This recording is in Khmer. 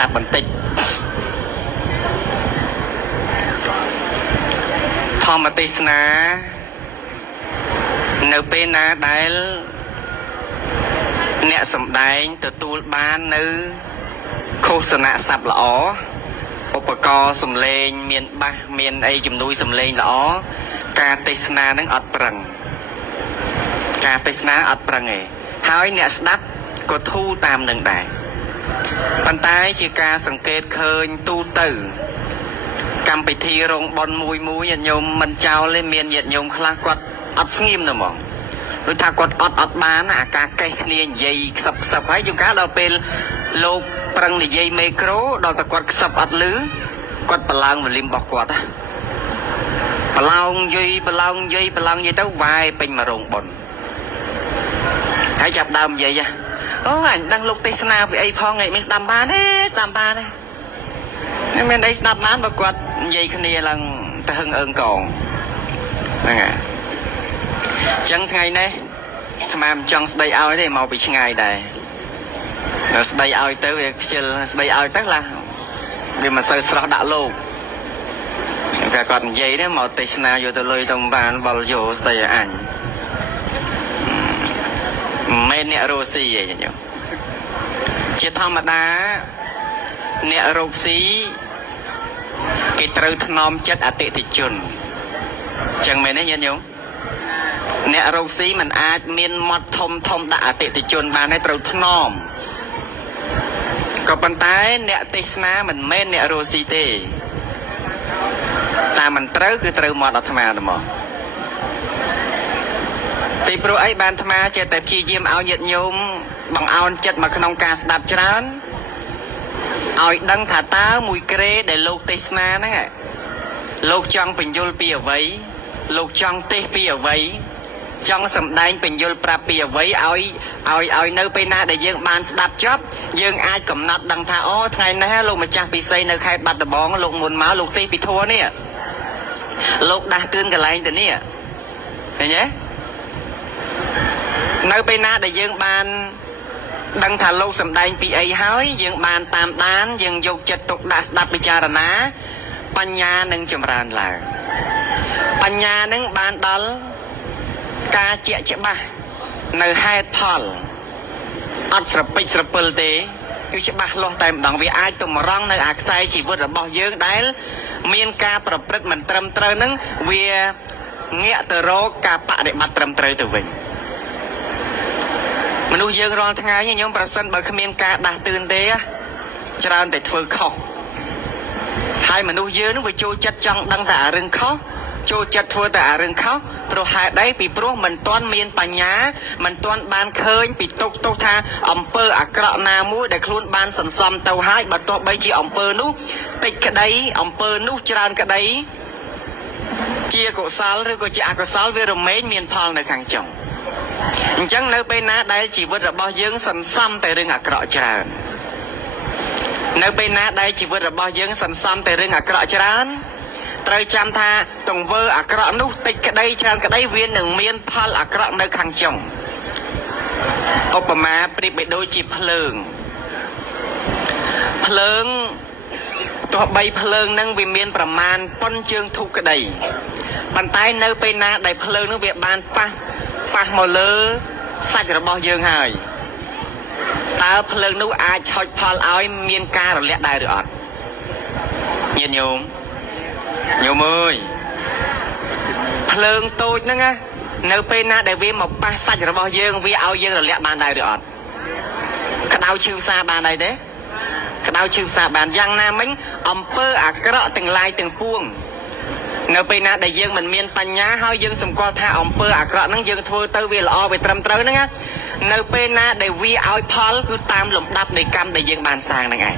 đạpបន្តិចធម្មទេសនានៅពេលណាដែលអ្នកសម្ដែងទទួលបាននៅឃោសនាស័ព្ទល្អឧបករណ៍សំឡេងមានបាសមានអីជំនួយសំឡេងល្អការទេសនានឹងអត់ប្រឹងការទេសនាអត់ប្រឹងទេហើយអ្នកស្ដាប់ក៏ធូរតាមនឹងដែរប៉ុន្តែជាការសង្កេតឃើញទូទៅកម្មវិធីរោងបុណ្យមួយញាតិញោមមិនចោលទេមានញាតិញោមខ្លះគាត់អត់ស្ងៀមទេហ្មងដូចថាគាត់អត់បានអាការកេះគ្នានិយាយខ្សឹបហើយជួនកាលដល់ពេលលោកប្រឹងនិយាយមេក្រូដល់តែគាត់ខ្សឹបអត់លឺគាត់ប្រឡងវ៉ូលីមរបស់គាត់ប្រឡងនិយាយទៅវាយពេញមករោងបុណ្យហើយចាប់ដើមនិយាយអូអញដឹងលោកទេសនាពីអីផងឯងមិនស្ដាប់បានទេមានអីស្ដាប់បានបើគាត់និយាយគ្នាឡើងទៅហឹងអើងកងហ្នឹងហើយអញ្ចឹងថ្ងៃនេះអាត្មាមិនចង់ស្ដីឲ្យទេមកពីឆ្ងាយដែរតែស្ដីឲ្យទៅវាខ្ជិលស្ដីឲ្យទៅឡាវាមិនសូវស្រស់ដាក់លោកតែគាត់និយាយនេះមកទេសនាយកទៅលុយទៅបានវល់យកស្ដីឲ្យអញមិនអ្នករស់ស៊ីឯងជាធម្មតាអ្នករកស៊ីគេត្រូវថ្នមចិត្តអតិថិជនចឹងមែនទេញាតិញោមអ្នករកស៊ីមិនអាចមានមាត់ធំដាក់អតិថិជនបានទេត្រូវថ្នមក៏ប៉ុន្តែអ្នកទេសនាមិនមែនអ្នករកស៊ីទេតាមមិនត្រូវគឺត្រូវមាត់អាត្មាតែមកពីព្រោះអីបានអាត្មាចេះតែព្យាយាមឲ្យញាតិញោមបង្អោនចិត្តមកក្នុងការស្ដាប់ច្រើនឲ្យដឹងថាតើមួយក្រេដែលលោកទេសនាហ្នឹងលោកចង់បញ្យល់ពីអ្វីលោកចង់ទេសពីអ្វីចង់សម្ដែងបញ្យល់ប្រាប់ពីអ្វីឲ្យនៅពេលណាដែលយើងបានស្ដាប់ចប់យើងអាចកំណត់ដឹងថាអូថ្ងៃនេះលោកម្ចាស់ពិសីនៅខេត្តបាត់ដំបងលោកមុនមកលោកទេសពីធัวនេះលោកដាស់តឿនកន្លែងទៅនេះឃើញទេនៅពេលណាដែលយើងបានដឹងថាលោកសម្ដែងពីអីហើយយើងបានតាមដានយើងយកចិត្តទុកដាក់ស្ដាប់ពិចារណាបញ្ញានឹងចម្រើនឡើងបញ្ញានឹងបានដល់ការជាក់ច្បាស់នៅហេតុផលអត់ស្រពេចស្រពិលទេគឺច្បាស់លាស់តែម្ដងវាអាចតម្រង់នៅអាខ្សែជីវិតរបស់យើងដែលមានការប្រព្រឹត្តមិនត្រឹមត្រូវនឹងវាងាកទៅរកការបដិបត្តិត្រឹមត្រូវទៅវិញមនុស្សយើងរាល់ថ្ងៃញោមប្រសិនបើគ្មានការដាស់តឿនទេច្រើនតែធ្វើខុសហើយមនុស្សយើងនឹងវាចូលចិត្តចង់ដឹងតែអារឿងខុសចូលចិត្តធ្វើតែអារឿងខុសព្រោះហេតុអីពីព្រោះមិនទាន់មានបញ្ញាមិនទាន់បានឃើញពីទុកថាអំពើអាក្រក់ណាមួយដែលខ្លួនបានសន្សំទៅហើយបើទោះបីជាអំពើនោះតិចក្តីអំពើនោះច្រើនក្តីជាកុសលឬក៏ជាអកុសលវារមែងមានផលនៅខាងចុងអញ្ចឹងនៅពេលណាដែលជីវិតរបស់យើងសន្សំតែរឿងអាក្រក់ច្រើននៅពេលណាដែលជីវិតរបស់យើងសន្សំតែរឿងអាក្រក់ច្រើនត្រូវចាំថាទង្វើអាក្រក់នោះតិចក្តីច្រើនក្តីវានឹងមានផលអាក្រក់នៅខាងចុងឧបមាប្រៀបបីដូចជាភ្លើងទោះបីភ្លើងនឹងវាមានប្រមាណប៉ុនជើងធូបក្តីប៉ុន្តែនៅពេលណាដែលភ្លើងនឹងវាបានប៉ះមកលើសាច់របស់យើងហើយតើភ្លើងនោះអាចហុចផលឲ្យមានការរលាកដែរឬអត់ញាតិញោមអើយភ្លើងតូចហ្នឹងណានៅពេលណាដែលវាមកប៉ះសាច់របស់យើងវាឲ្យយើងរលាកបានដែរឬអត់ក្តៅឈឺផ្សាបានដែរទេក្តៅឈឺផ្សាបានយ៉ាងណាមិញអំពើអាក្រក់ទាំងឡាយទាំងពួងនៅពេលណាដែលយើងមិនមានបញ្ញាហើយយើងសម្គាល់ថាអំពើអាក្រក់ហ្នឹងយើងធ្វើទៅវាល្អវាត្រឹមត្រូវហ្នឹងណានៅពេលណាដែលវាឲ្យផលគឺតាមលំដាប់នៃកម្មដែលយើងបានសាងហ្នឹងឯង